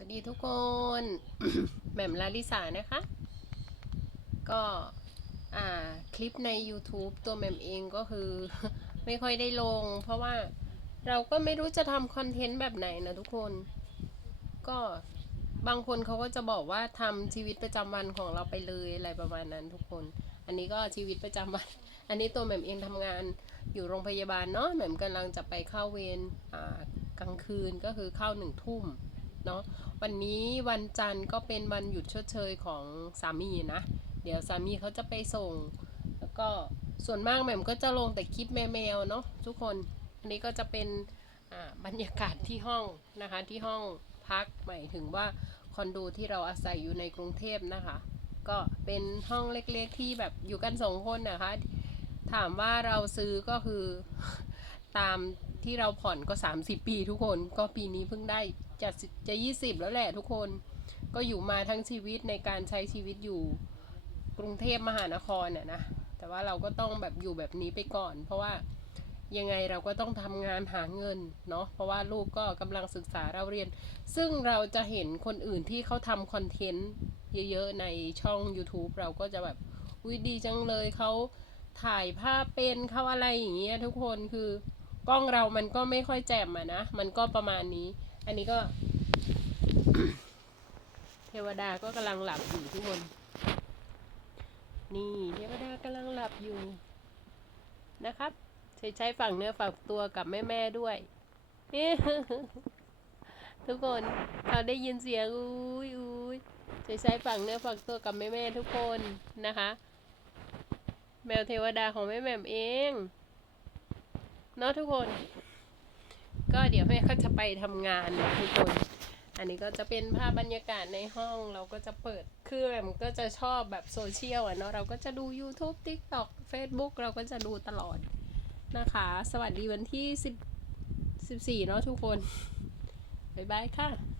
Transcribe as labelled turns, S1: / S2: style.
S1: วัสดีทุกคน แหม่มลาลิสานะคะ ก็คลิปใน YouTube ตัวแหม่มเองก็คือ ไม่ค่อยได้ลง เพราะว่าเราก็ไม่รู้จะทำคอนเทนต์แบบไหนนะทุกคน ก็บางคนเขาก็จะบอกว่าทำชีวิตประจำวันของเราไปเลยอะไรประมาณนั้นทุกคน อันนี้ก็ชีวิตประจำวัน อันนี้ตัวแหม่มเองทำงานอยู่โรงพยาบาลเนาะแหม่มกำลังจะไปเข้าเวรกลางคืนก็คือเข้าหนึ่งทุ่ม เนาะวันนี้วันจันทร์ก็เป็นวันหยุดชดเชยของสามีนะ เดี๋ยวสามีเขาจะไปส่ง แล้วก็ส่วนมากแหม่มก็จะลงแต่คลิปแมวๆเนาะทุกคน อันนี้ก็จะเป็นบรรยากาศที่ห้องนะคะที่ห้องพักหมายถึงว่าคอนโดที่เราอาศัยอยู่ในกรุงเทพนะคะ ก็เป็นห้องเล็กๆที่แบบอยู่กันสองคนนะคะ ถามว่าเราซื้อก็คือ ตามที่เราผ่อนก็ 30 ปีทุกคนก็ปีนี้เพิ่งได้จะจะ 20 แล้วแหละทุกคนก็อยู่มาทั้งชีวิตในการใช้ชีวิตอยู่กรุงเทพมหานครน่ะนะแต่ว่าเราก็ต้องแบบอยู่แบบนี้ไปก่อน เพราะว่ายังไงเราก็ต้องทำงานหาเงินเนาะเพราะว่าลูกก็กำลังศึกษาเราเรียน ซึ่งเราจะเห็นคนอื่นที่เขาทำคอนเทนต์เยอะๆในช่อง YouTube เราก็จะแบบอุ้ยดีจังเลยเขาถ่ายภาพเป็นเขาอะไรอย่างเงี้ยทุกคนคือ กล้องเรามันก็ไม่ค่อยแจ่มอะนะ มันก็ประมาณนี้ อันนี้ก็ เทวดาก็กำลังหลับอยู่ทุกคน นี่เทวดากำลังหลับอยู่นะครับ ใช้ใช้ฝั่งเนื้อฝั่งตัวกับแม่แม่ด้วย ทุกคนเราได้ยินเสียงอุ้ยอุ้ยใช้ใช้ฝั่งเนื้อฝั่งตัวกับแม่แม่ทุกคนนะคะ แมวเทวดาของแม่แม่เอง เนาะทุกคน ก็เดี๋ยวแม่ก็จะไปทำงานนะทุกคน อันนี้ก็จะเป็นภาพบรรยากาศในห้องเราก็จะเปิดเครื่องม่มก็จะชอบแบบโซเชียลอะเนาะเราก็จะดู YouTube TikTok Facebook เราก็จะดูตลอดนะคะ สวัสดีวันที่10 14เนาะทุกคน บ๊ายบายค่ะ